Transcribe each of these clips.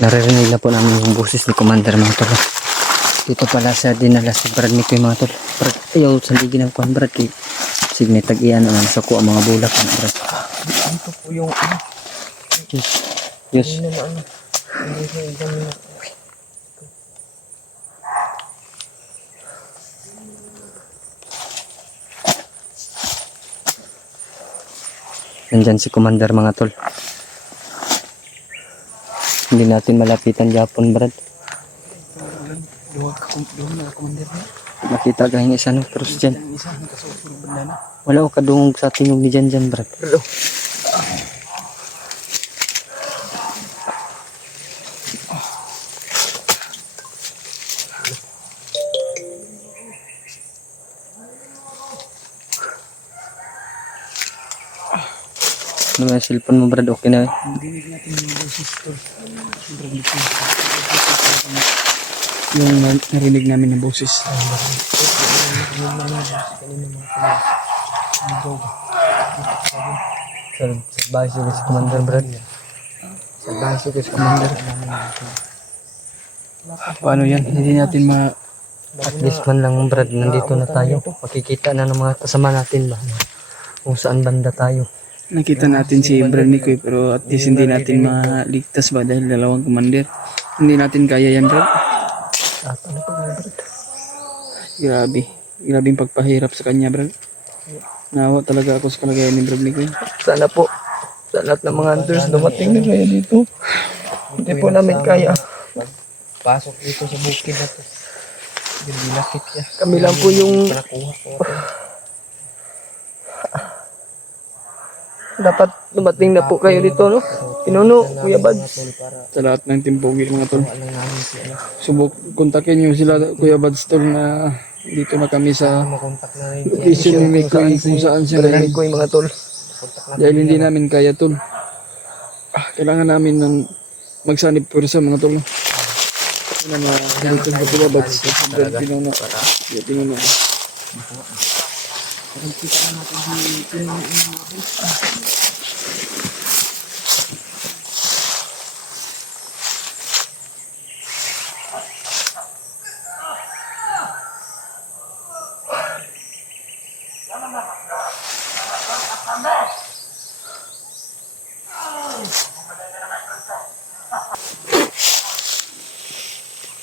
Naririnig na po namin yung boses ni Commander mga tol. Dito pala sa dinala si Brad Nick yung mga tol. Brad, ayaw sa ligi ng kuhan Brad kay signe tag-iyan naman sa kuha mga bulak na Brad. Dito po yung Yes. Hindi na ano. Hindi na ibang na. Nandyan si Commander mga tol. Hindi natin malapitan Japon Brad. Doon na commander na. Makita gahing isa no pero dyan. Ang isa nakasusunod banda na. Wala ko kadungog sa tingog ni dyan Brad. Pero Ano yung cellphone mo Brad? Okay na eh. dinig natin yung boses to. Yung narinig namin ng boses. Sa bahay si Commander Brad. Sa baso kasi commander. Paano yan? Hindi natin At least man lang Brad, nandito na tayo. Makikita na ng mga kasama natin ba? Kung saan banda tayo. nakita natin si Brad Nicoy pero at least hindi natin maligtas ba dahil dalawang commander. Hindi natin kaya yan Brad. At ano pa Brad? Grabe. Grabe yung pagpahirap sa kanya Brad. Nawa talaga ako sa kalagayan ni Brad Nicoy. Sana po, sa lahat ng mga hunters dumating na kaya dito. Hindi po namin kaya. Pasok dito sa bukid na to. Binilakit niya. Kami lang po yung Nakuha ko. dapat dumating na po kayo dito, no? Pinuno, Kuya Bads. Sa lahat ng timpogi mga tol. Subok kontakin nyo sila Kuya Bads tol na dito na kami sa location ni Mikoy kung saan siya Brad nag Nick ko yung mga tol. dahil hindi namin kaya tol. Kailangan namin ng magsanib pwersa mga tol. Ano na dito sa Kuya Bads. Brad Pinuno. Kuya Pinuno.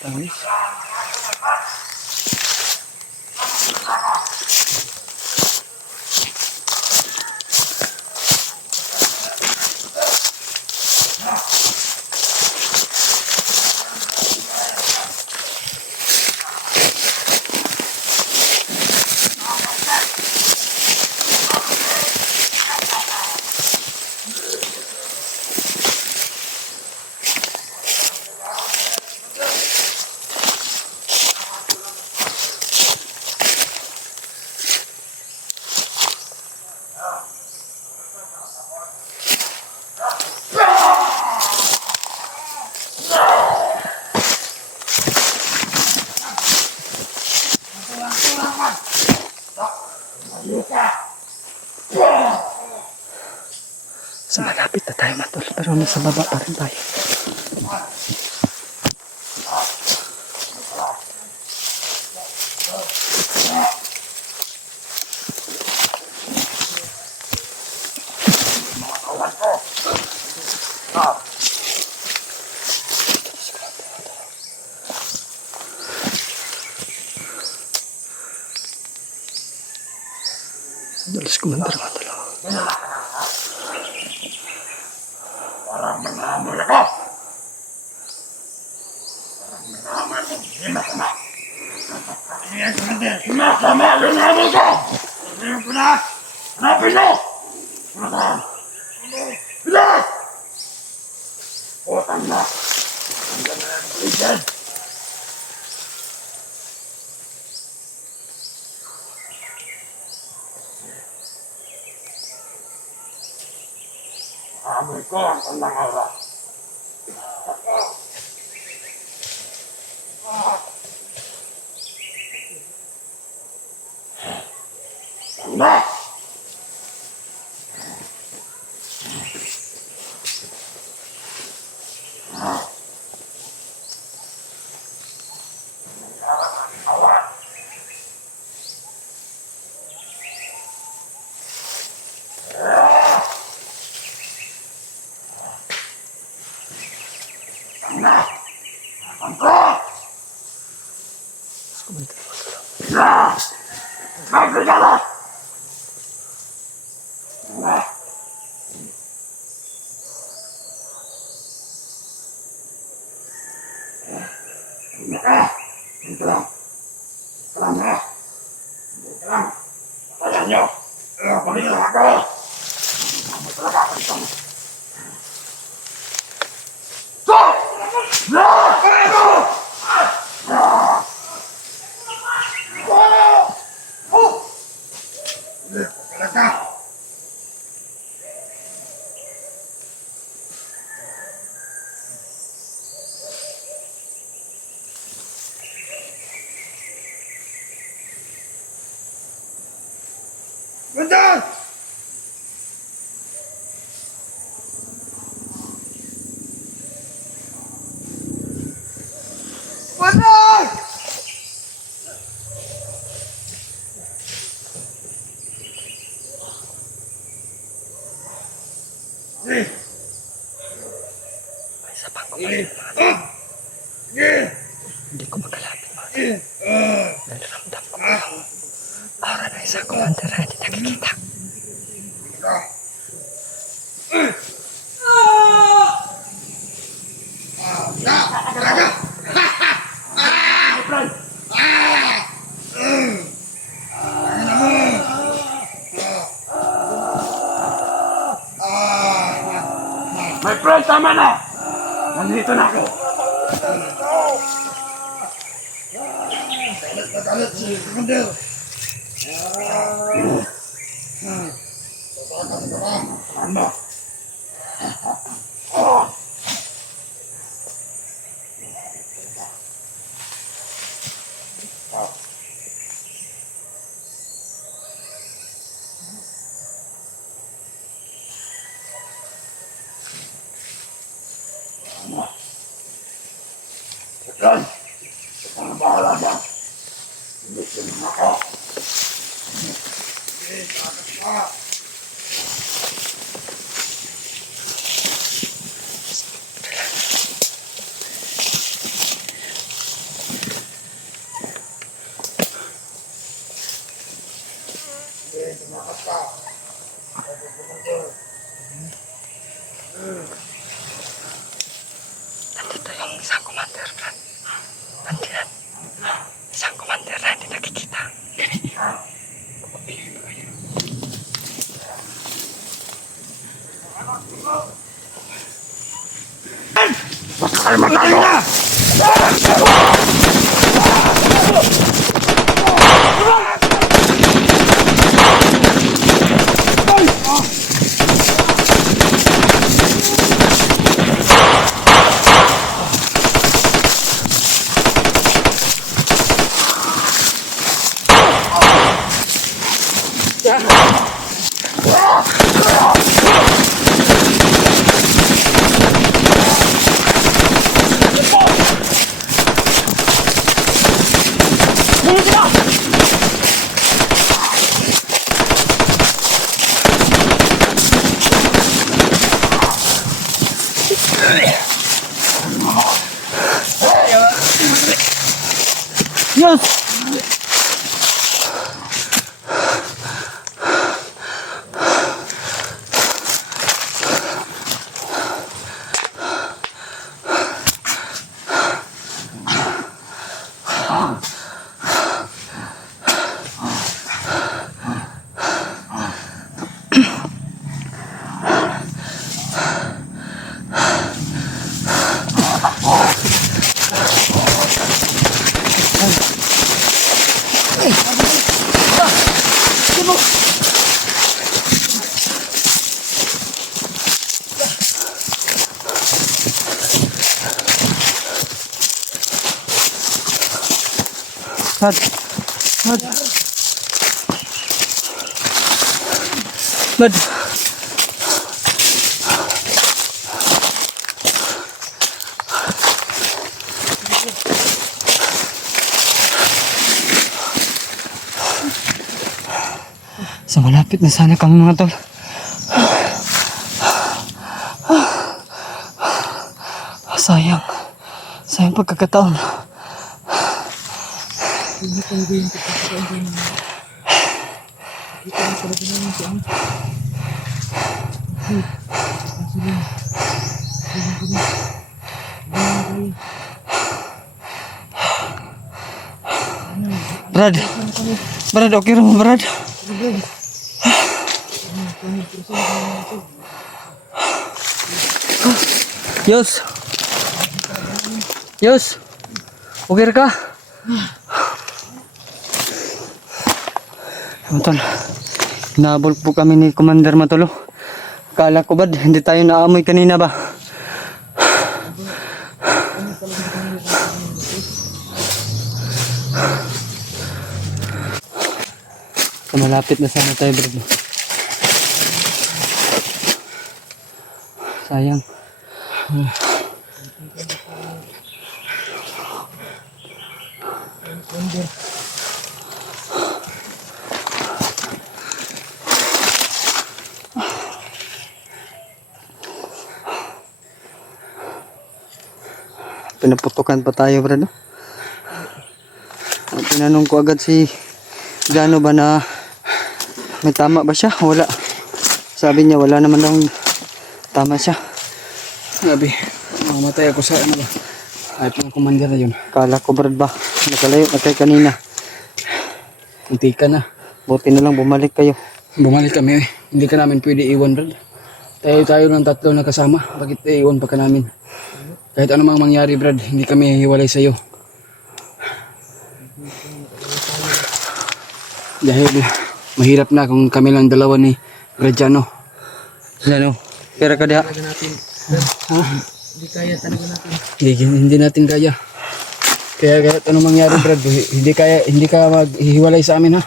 Tangis. Sa malapit na tayo mga tol, pero nasa baba pa rin tayo. Dalas Commander mga tol. Isa pang kumain. Hindi ko makalapit mga tol. Dahil ramdam ko yung aura ng isang commander na hindi nakikita. My friend, tama na! Nandito na ako! Nagalit si Commander! Ano? Yan! Ang bahala dyan! Hindi siya ako! Hindi, bakit ka? Hindi, tumakas ka! Nandito yung isang commander, Brad. Nandiyan. Isang commander na hindi nakikita. Basta kayo matalo! Yes! Brad. Brad. Brad. So malapit na sana kami mga tol. Sayang. Sayang pagkakataon. Brad. Brad, okay rin mo, Brad. Yos. Yos. Okay ka? Matol. Hinabol po kami ni Commander Matolo. Kala ko ba hindi tayo naamoy kanina ba? Malapit na sana tayo, bro. Sayang. Pinaputukan pa tayo, bro. Tinanong ko agad si Gano ba na may tama ba siya? Wala. Sabi niya wala naman daw tama siya. Sabi, mamatay ako sa ano ba? Ay, pang commander na yun. Kala ko, Brad, ba nakalayo na kayo kanina. Kunti ka na. Buti na lang bumalik kayo. Bumalik kami. Hindi ka namin pwede iwan, Brad. Tayo ng tatlo na kasama. Bakit iwan pa ka namin? Kahit ano mang mangyari, Brad, hindi kami hiwalay sa'yo. Dahil mahirap na kung kami lang dalawa ni Graziano. Ano? Pera ka diha. Hindi kaya talaga natin. Hindi natin kaya. Kaya kahit ano mangyari, Brad, hindi ka maghihiwalay sa amin, ha?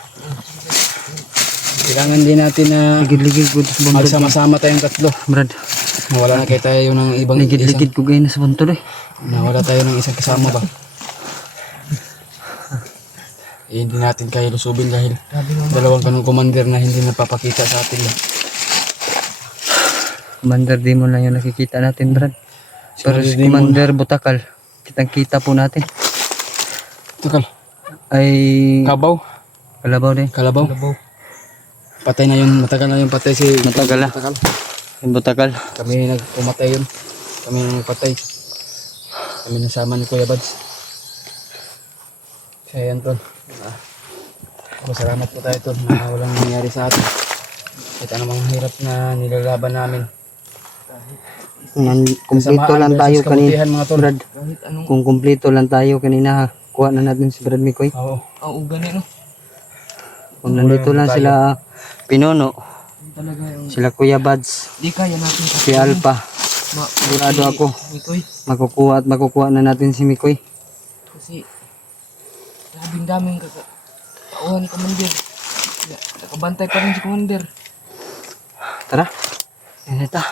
Kailangan din natin na Ligid-ligid ko sa bundol. magsama-sama tayong tatlo. Brad, Nawala na kayo tayo ng ibang ligid-ligid ko ganyan sa bundol eh. Nawala tayo ng isang kasama ba? Hindi natin kaya lusubin dahil dalawang kanong commander na hindi napapakita sa atin. Commander Demon lang yung nakikita natin, Brad. Pero si Demon. Commander Butakal, kitang-kita po natin. Tukal, Ay Kabaw, kalabaw din. Kalabaw. Patay na yun, matagal na yung patay si Matagal na. Butakal. Yung Butakal. Kami nagpumatay yun. Kami nagpatay. Kami nasama ni Kuya Bads. Kaya yan, Tol. Masalamat po tayo, Tol, na walang nangyari sa atin. Kahit anumang hirap na nilalaban namin. Kumpleto lang tayo kanina, kabutihan, mga Tol. Brad. Kung kumpleto lang tayo kanina, kuha na natin si Brad Mikoy. Oo. ganun, no? Kung nandito lang sila Pinono, Talaga yung sila Kuya Bads, di kaya natin si Alpha, sigurado ako Mikoy. makukuha na natin si Mikoy. Kasi labing daming tauhan ni Commander. Nakabantay pa rin si Commander. Tara, yan ito.